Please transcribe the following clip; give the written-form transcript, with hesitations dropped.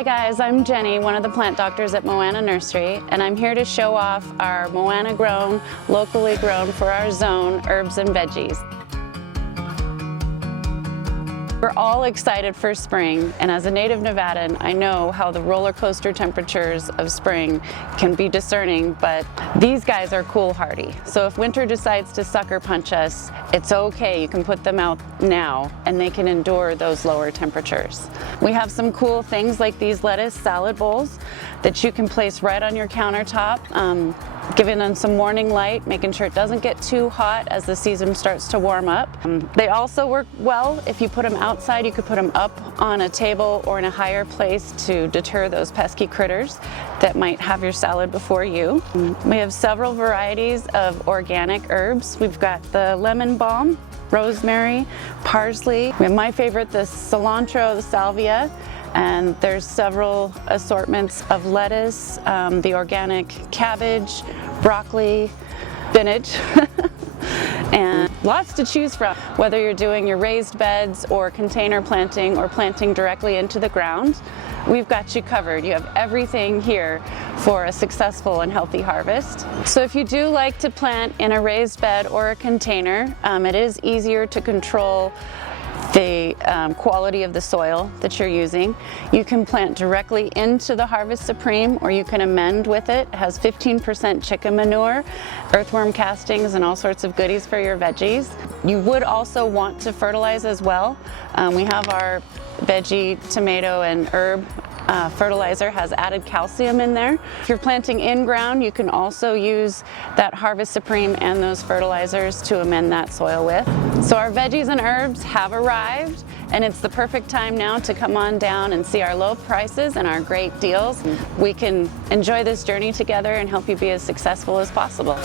Hi guys, I'm Jenny, one of the plant doctors at Moana Nursery, and I'm here to show off our Moana grown, locally grown for our zone herbs and veggies. We're all excited for spring, and as a native Nevadan, I know how the roller coaster temperatures of spring can be discerning, but these guys are cool hardy. So if winter decides to sucker punch us, it's okay. You can put them out now and they can endure those lower temperatures. We have some cool things like these lettuce salad bowls that you can place right on your countertop, giving them some morning light, making sure it doesn't get too hot as the season starts to warm up. They also work well if you put them outside. You could put them up on a table or in a higher place to deter those pesky critters that might have your salad before you. We have several varieties of organic herbs. We've got the lemon balm, rosemary, parsley. We have my favorite, the cilantro, the salvia. And there's several assortments of lettuce, the organic cabbage, broccoli, spinach, and lots to choose from. Whether you're doing your raised beds or container planting or planting directly into the ground, we've got you covered. You have everything here for a successful and healthy harvest. So if you do like to plant in a raised bed or a container, it is easier to control the quality of the soil that you're using. You can plant directly into the Harvest Supreme, or you can amend with it. It has 15% chicken manure, earthworm castings, and all sorts of goodies for your veggies. You would also want to fertilize as well. We have our veggie, tomato, and herb fertilizer has added calcium in there. If you're planting in ground, you can also use that Harvest Supreme and those fertilizers to amend that soil with. So our veggies and herbs have arrived, and it's the perfect time now to come on down and see our low prices and our great deals. We can enjoy this journey together and help you be as successful as possible.